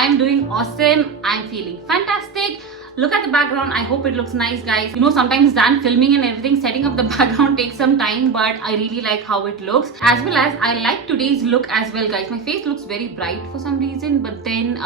I'm doing awesome. I'm feeling fantastic. Look at the background. I hope it looks nice, guys. You know, sometimes than filming and everything, setting up the background takes some time, but I really like how it looks. As well as I like today's look as well, guys. My face looks very bright for some reason, but then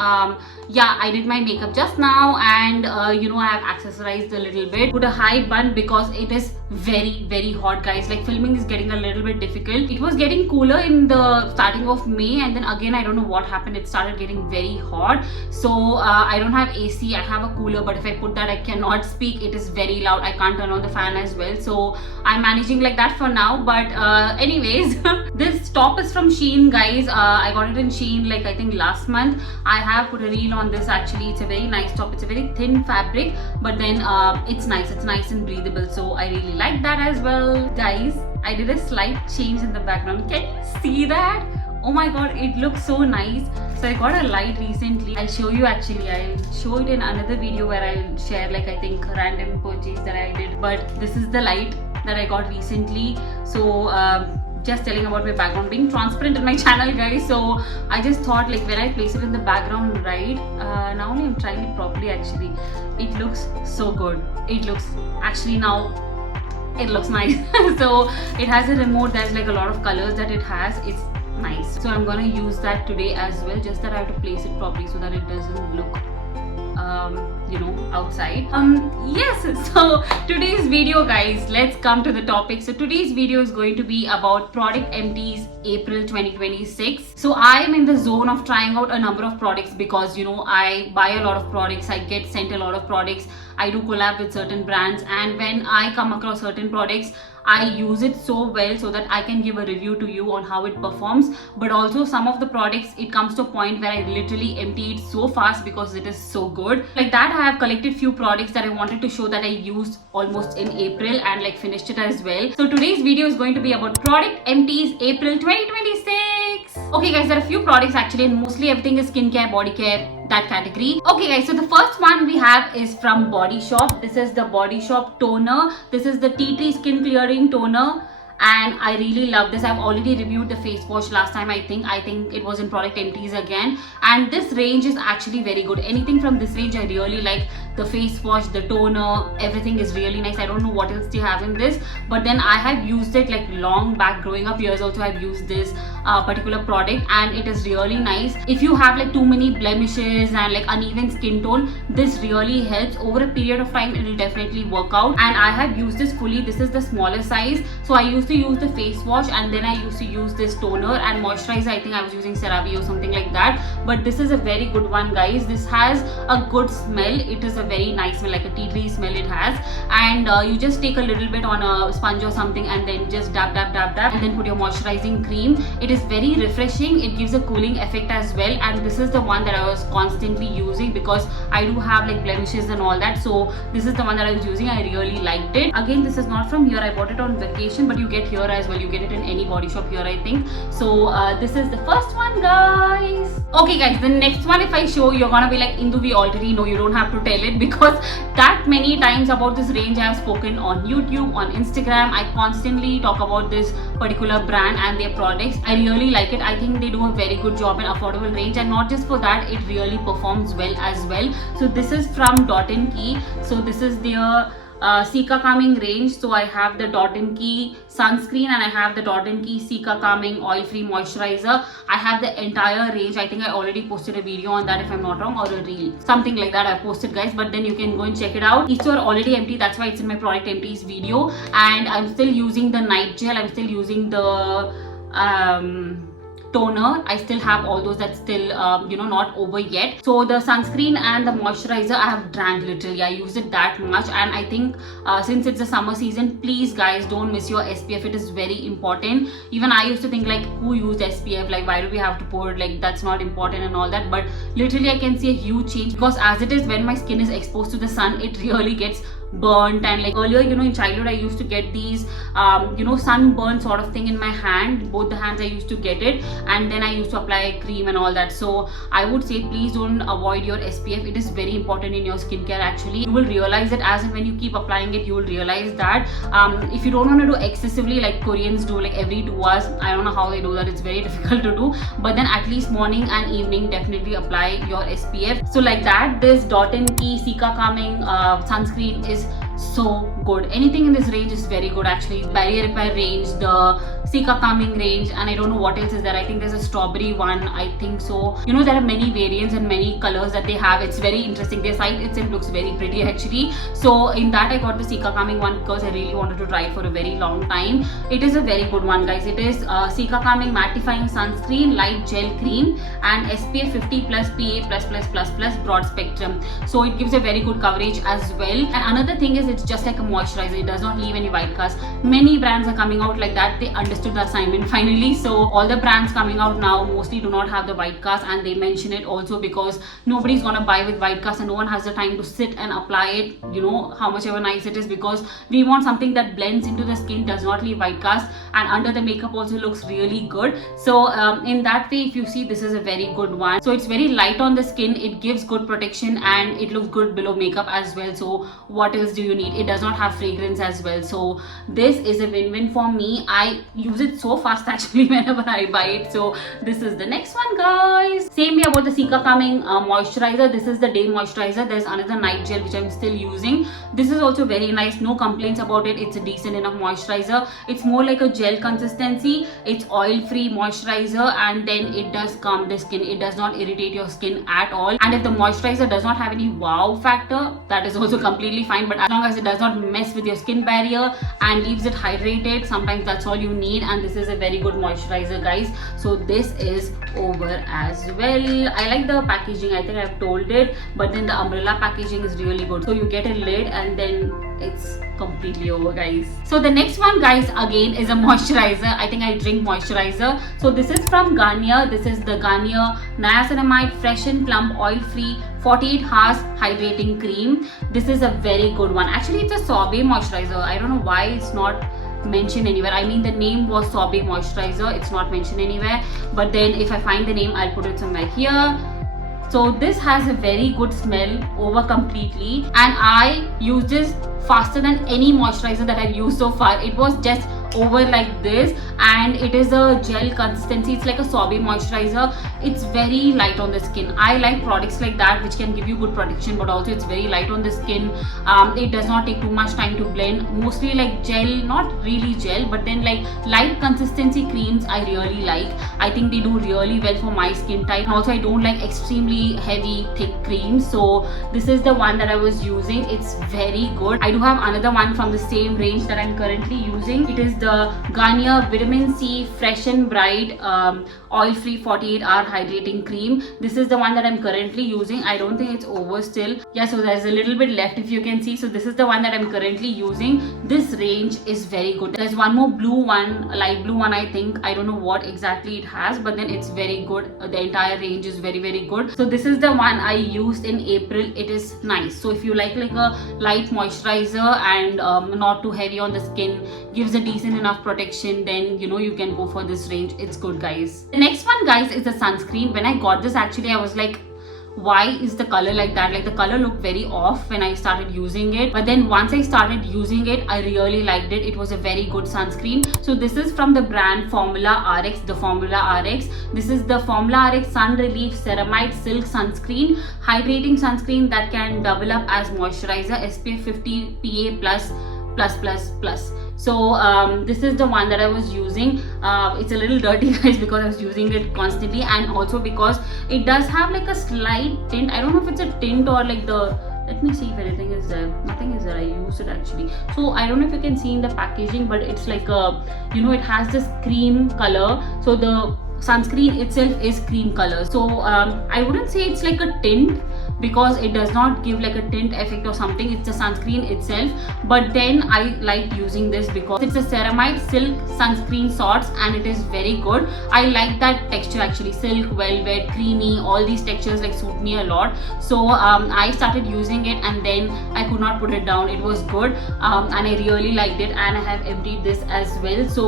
yeah, I did my makeup just now, and you know, I have accessorized a little bit. Put a high bun because it is very hot, guys. Like, filming is getting a little bit difficult. It was getting cooler in the starting of May, and then again, I don't know what happened, it started getting very hot. So I don't have AC, I have a cooler, but if I put that, I cannot speak. It is very loud. I can't turn on the fan as well, so I'm managing like that for now. But anyways, this top is from Shein, guys. I got it in Shein, like, I think last month. I have put a reel on this. Actually, it's a very nice top. It's a very thin fabric, but then it's nice and breathable, so I really like that as well. Guys, I did a slight change in the background. Can you see that? Oh my god, it looks so nice. So I got a light recently. I'll show you. Actually, I'll show it in another video where I'll share, like, I think random purchase that I did. But this is the light that I got recently. So just telling about my background being transparent in my channel, guys. So I just thought, like, when I place it in the background, right, now only I'm trying it properly. Actually, it looks so good. It looks, actually, now it looks nice. So it has a remote. There's like a lot of colors that it has. It's nice. So I'm gonna use that today as well, just that I have to place it properly so that it doesn't look you know, outside. Yes, so today's video, guys, let's come to the topic. So today's video is going to be about product empties April 2026. So I am in the zone of trying out a number of products because, you know, I buy a lot of products, I get sent a lot of products, I do collab with certain brands, and when I come across certain products, I use it so well so that I can give a review to you on how it performs. But also some of the products, it comes to a point where I literally empty it so fast because it is so good. Like that, I have collected few products that I wanted to show that I used almost in April and like finished it as well. So today's video is going to be about product empties April 2026. Okay, guys, there are a few products actually, and mostly everything is skincare, body care, that category. Okay, guys, so the first one we have is from Body Shop. This is the Body Shop toner. This is the Tea Tree Skin Clearing Toner, and I really love this. I've already reviewed the face wash last time. I think it was in product empties again, and this range is actually very good. Anything from this range I really like. The face wash, the toner, everything is really nice. I don't know what else they have in this, but then I have used it like long back, growing up years also. I've used this particular product, and it is really nice. If you have like too many blemishes and like uneven skin tone, this really helps. Over a period of time, it will definitely work out, and I have used this fully. This is the smaller size, so I used to use the face wash, and then I used to use this toner and moisturizer. I think I was using CeraVe or something like that, but this is a very good one, guys. This has a good smell. It is a very nice smell, like a tea tree smell it has, and you just take a little bit on a sponge or something, and then just dab, and then put your moisturizing cream. It is very refreshing. It gives a cooling effect as well, and this is the one that I was constantly using because I do have like blemishes and all that. So this is the one that I was using. I really liked it. Again, this is not from here. I bought it on vacation, but you get here as well. You get it in any Body Shop here, I think. So this is the first one, guys. Okay, guys, the next one, if I show, you're gonna be like, Indu, we already know. You don't have to tell it, because that many times about this range I have spoken on YouTube, on Instagram. I constantly talk about this particular brand and their products. I really like it. I think they do a very good job in affordable range, and not just for that, it really performs well as well. So this is from Dot & Key. So this is their Cica Calming range. So I have the Dot & Key sunscreen, and I have the Dot & Key Cica Calming oil-free moisturizer. I have the entire range. I think I already posted a video on that, if I'm not wrong, or a reel, something like that I posted, guys, but then you can go and check it out. These two are already empty, that's why it's in my product empties video. And I'm still using the night gel. I'm still using the toner. I still have all those that's still you know, not over yet. So the sunscreen and the moisturizer I have drank literally. I used it that much, and I think since it's the summer season, please guys, don't miss your SPF. It is very important. Even I used to think like, who used SPF, like why do we have to pour it, like that's not important and all that, but literally I can see a huge change, because as it is, when my skin is exposed to the sun, it really gets burnt, and like earlier, in childhood I used to get these sunburn sort of thing in my hand, both the hands I used to get it, and then I used to apply cream and all that. So I would say please don't avoid your SPF. It is very important in your skincare. Actually, you will realize it as and when you keep applying it. You will realize that if you don't want to do excessively like Koreans do, like every 2 hours, I don't know how they do that, it's very difficult to do, but then at least morning and evening definitely apply your SPF. So like that, this Dot & Key Cica Calming sunscreen is so good. Anything in this range is very good actually. Barrier repair range, the Cica Calming range, and I don't know what else is there. I think there's a strawberry one, I think so. There are many variants and many colors that they have. It's very interesting. Their site itself looks very pretty actually. So in that I got the Cica Calming one because I really wanted to try it for a very long time. It is a very good one, guys. It is Cica Calming Mattifying Sunscreen Light Gel Cream and SPF 50 plus PA++++ broad spectrum. So it gives a very good coverage as well. And another thing is, it's just like a moisturizer. It does not leave any white cast. Many brands are coming out like that. They understood the assignment finally. So all the brands coming out now mostly do not have the white cast, and they mention it also because nobody's gonna buy with white cast and no one has the time to sit and apply it, how much ever nice it is, because we want something that blends into the skin, does not leave white cast, and under the makeup also looks really good. So in that way, if you see, this is a very good one. So it's very light on the skin, it gives good protection, and it looks good below makeup as well. So what else do you need? It does not have fragrance as well. So this is a win-win for me. I use it so fast actually whenever I buy it. So this is the next one, guys. Same way about the Cica Calming moisturizer. This is the day moisturizer. There's another night gel which I'm still using. This is also very nice. No complaints about it. It's a decent enough moisturizer. It's more like a gel consistency. It's oil-free moisturizer, and then it does calm the skin. It does not irritate your skin at all. And if the moisturizer does not have any wow factor, that is also completely fine. But as long as it does not mess with your skin barrier and leaves it hydrated, sometimes that's all you need. And this is a very good moisturizer, guys. So this is over as well. I like the packaging. I think I've told it, but then the umbrella packaging is really good. So you get a lid and then it's completely over, guys. So the next one, guys, again is a moisturizer. I think I drink moisturizer. So this is from Garnier. This is the Garnier Niacinamide Fresh and Plump Oil Free 48 Hours Hydrating Cream. This is a very good one. Actually, it's a sorbet moisturizer. I don't know why it's not mentioned anywhere. I mean, the name was sorbet moisturizer. It's not mentioned anywhere. But then if I find the name, I'll put it somewhere here. So this has a very good smell over completely, and I use this faster than any moisturizer that I've used so far. It was just over like this, and it is a gel consistency. It's like a sorbet moisturizer. It's very light on the skin. I like products like that which can give you good protection, but also it's very light on the skin. It does not take too much time to blend. Mostly like gel, not really gel, but then like light consistency creams I really like. I think they do really well for my skin type. Also, I don't like extremely heavy thick creams, so this is the one that I was using. It's very good. I do have another one from the same range that I'm currently using. It is the Garnier Vitamin C Fresh and Bright Oil-Free 48-Hour Hydrating Cream. This is the one that I'm currently using. I don't think it's over still. Yeah, so there's a little bit left if you can see. So this is the one that I'm currently using. This range is very good. There's one more blue one, light blue one, I think. I don't know what exactly it has, but then it's very good. The entire range is very, very good. So this is the one I used in April. It is nice. So if you like a light moisturizer and not too heavy on the skin, gives a decent enough protection, then you can go for this range. It's good, guys. The next one, guys, is the sunscreen. When I got this, actually I was like, why is the color like that? Like the color looked very off when I started using it, but then once I started using it, I really liked it. It was a very good sunscreen. So this is from the brand Formula RX, the Formula RX. This is the Formula RX Sun Relief Ceramide Silk Sunscreen, hydrating sunscreen that can double up as moisturizer, SPF 50 PA+++++. So this is the one that I was using. It's a little dirty, guys, because I was using it constantly, and also because it does have like a slight tint. I don't know if it's a tint or like the, let me see if anything is there. Nothing is there. I used it actually. So I don't know if you can see in the packaging, but it's like a, it has this cream color. So the sunscreen itself is cream color. So I wouldn't say it's like a tint, because it does not give like a tint effect or something. It's the sunscreen itself. But then I liked using this because it's a ceramide silk sunscreen sorts, and it is very good. I like that texture actually, silk, velvet, creamy, all these textures like suit me a lot. So I started using it, and then I could not put it down. It was good, and I really liked it, and I have emptied this as well. So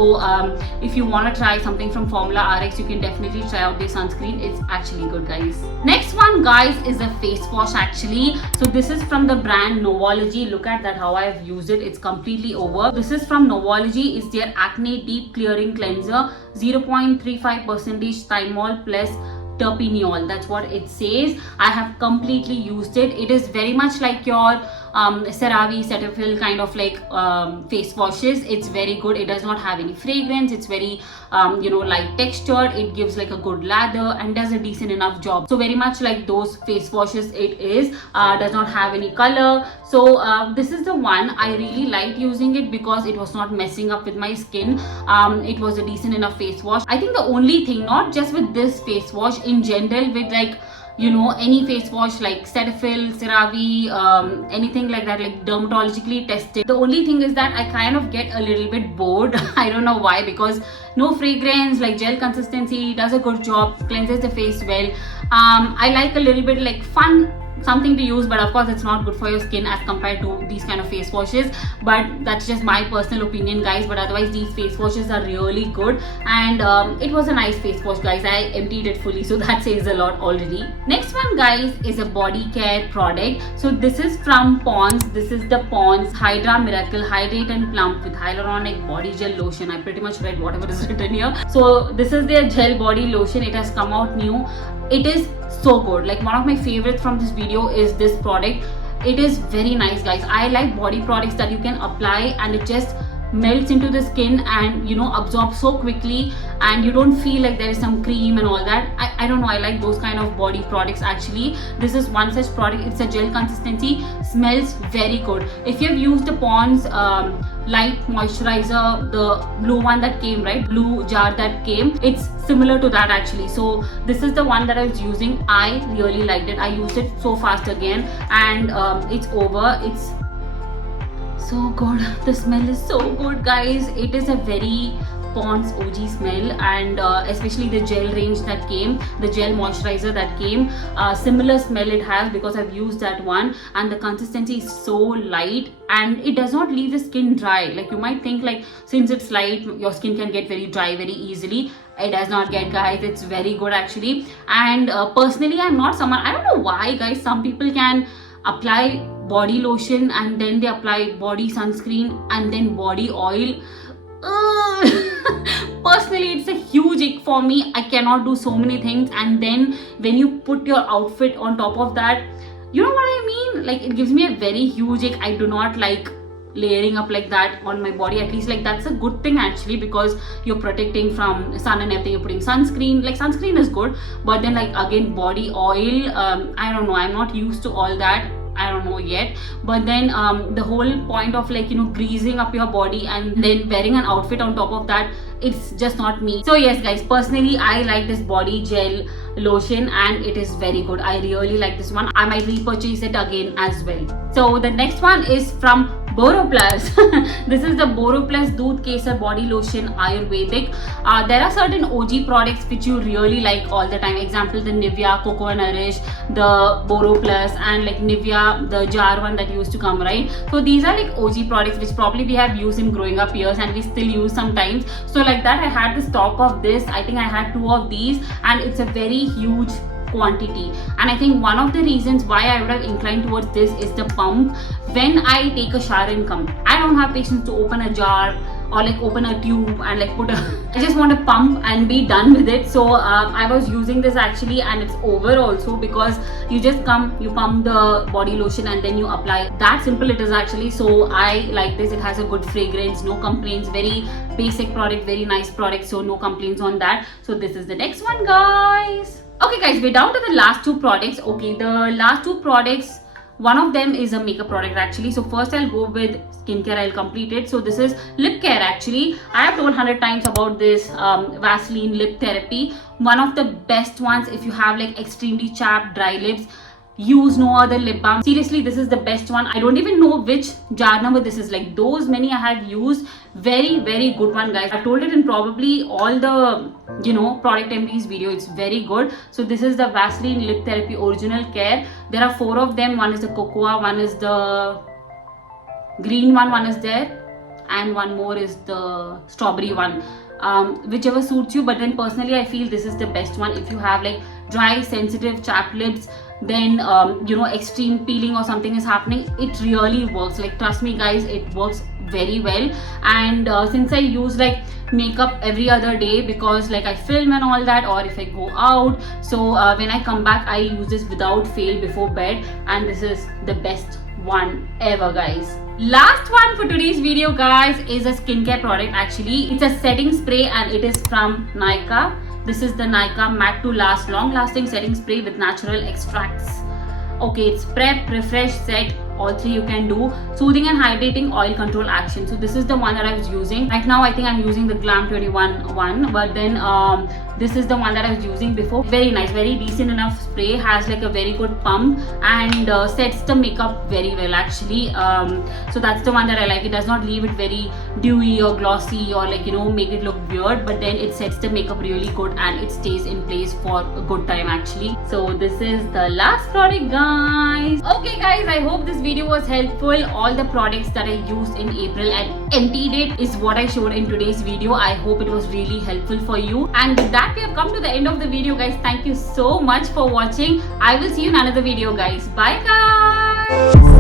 if you want to try something from Formula RX, you can definitely try out this sunscreen. It's actually good, guys. Next one, guys, is a face wash actually. So this is from the brand Novology. Look at that, how I've used it. It's completely over. This is from Novology. It's their acne deep clearing cleanser, 0.35% thymol plus terpineol. That's what it says. I have completely used it. It is very much like your CeraVe, Cetaphil kind of like face washes. It's very good. It does not have any fragrance. It's very light textured. It gives like a good lather and does a decent enough job. So very much like those face washes it is. Does not have any color. So this is the one. I really liked using it because it was not messing up with my skin. It was a decent enough face wash. I think the only thing, not just with this face wash, in general with like any face wash like Cetaphil, CeraVe, anything like that, like dermatologically tested. The only thing is that I kind of get a little bit bored. I don't know why, because no fragrance, like gel consistency, does a good job, cleanses the face well. I like a little bit like fun something to use, but of course it's not good for your skin as compared to these kind of face washes. But that's just my personal opinion, guys. But otherwise these face washes are really good, and it was a nice face wash, guys. I emptied it fully, so that says a lot already. Next one, guys, is a body care product. So this is from Pond's. This is the Pond's Hydra Miracle Hydrate and Plump with Hyaluronic Body Gel Lotion. I pretty much read whatever is written here. So this is their gel body lotion. It has come out new. It is so good. Like, one of my favorites from this video is this product. It is very nice, guys. I like body products that you can apply and it just melts into the skin and absorbs so quickly, and you don't feel like there is some cream and all that. I don't know, I like those kind of body products actually. This is one such product. It's a gel consistency, smells very good. If you have used the Pond's light moisturizer, the blue one that came, right, blue jar that came, it's similar to that actually. So this is the one that I was using. I really liked it. I used it so fast again, and it's over. It's so good. The smell is so good, guys. It is a very Pond's OG smell, and especially the gel range that came, the gel moisturizer that came, similar smell it has because I've used that one, and the consistency is so light and it does not leave the skin dry. Like, you might think like since it's light your skin can get very dry very easily. It does not get, guys. It's very good actually. And personally, I'm not someone, I don't know why, guys, some people can apply body lotion and then they apply body sunscreen and then body oil. Personally, it's a huge ick for me. I cannot do so many things, and then when you put your outfit on top of that, you know what I mean? Like, it gives me a very huge ick. I do not like layering up like that on my body. At least, like, that's a good thing actually, because you're protecting from sun and everything. You're putting sunscreen. Like, sunscreen is good, but then like again body oil, I don't know, I'm not used to all that. I don't know yet. But then the whole point of like greasing up your body and then wearing an outfit on top of that, it's just not me. So yes, guys, personally I like this body gel lotion and it is very good. I really like this one. I might repurchase it again as well. So the next one is from BoroPlus. This is the BoroPlus Doodh Kesar Body Lotion Ayurvedic. There are certain OG products which you really like all the time. Example, the Nivea Cocoa Nourish, the BoroPlus, and like Nivea, the jar one that used to come, right? So these are like OG products which probably we have used in growing up years and we still use sometimes. So like that, I had the stock of this. I think I had 2 of these, and it's a very huge quantity. And I think one of the reasons why I would have inclined towards this is the pump. When I take a shower and come, I don't have patience to open a jar or like open a tube and like put a I just want to pump and be done with it. So I was using this actually, and it's over also, because you just come, you pump the body lotion and then you apply. That simple it is actually. So I like this. It has a good fragrance, no complaints, very basic product, very nice product, so no complaints on that. So this is the next one, guys. Okay, guys, we're down to the last 2 products. Okay, the last 2 products, one of them is a makeup product actually. So first I'll go with skincare. I'll complete it. So this is lip care actually. I have told 100 times about this Vaseline lip therapy. One of the best ones if you have like extremely chapped dry lips. use no other lip balm. Seriously, this is the best one. I don't even know which jar number this is. Like those many I have used. Very good one, guys. I've told it in probably all the product MD's video. It's very good. So this is the Vaseline Lip Therapy Original Care. There are 4 of them. One is the cocoa, one is the green one is there, and one more is the strawberry one. Whichever suits you, but then personally I feel this is the best one if you have like dry, sensitive, chapped lips, then extreme peeling or something is happening. It really works. Like trust me guys, it works very well. And since I use like makeup every other day, because like I film and all that, or if I go out, so when I come back I use this without fail before bed, and this is the best one ever, guys. Last one for today's video, guys, is a skincare product. Actually, it's a setting spray and it is from Nykaa. This is the Nykaa Matte to Last Long Lasting Setting Spray with natural extracts. Okay, it's prep, refresh, set, all 3 you can do. Soothing and hydrating oil control action. So this is the one that I was using. Right now I think I'm using the Glam 21 one, but then this is the one that I was using before. Very nice, very decent enough spray. Has like a very good pump and sets the makeup very well actually. So that's the one that I like. It does not leave it very dewy or glossy or like make it look weird, but then it sets the makeup really good and it stays in place for a good time actually. So this is the last product, guys. Okay guys, I hope this video was helpful. All the products that I used in April and empty date is what I showed in today's video. I hope it was really helpful for you. And with that, we have come to the end of the video, guys. Thank you so much for watching. I will see you in another video, guys. Bye guys.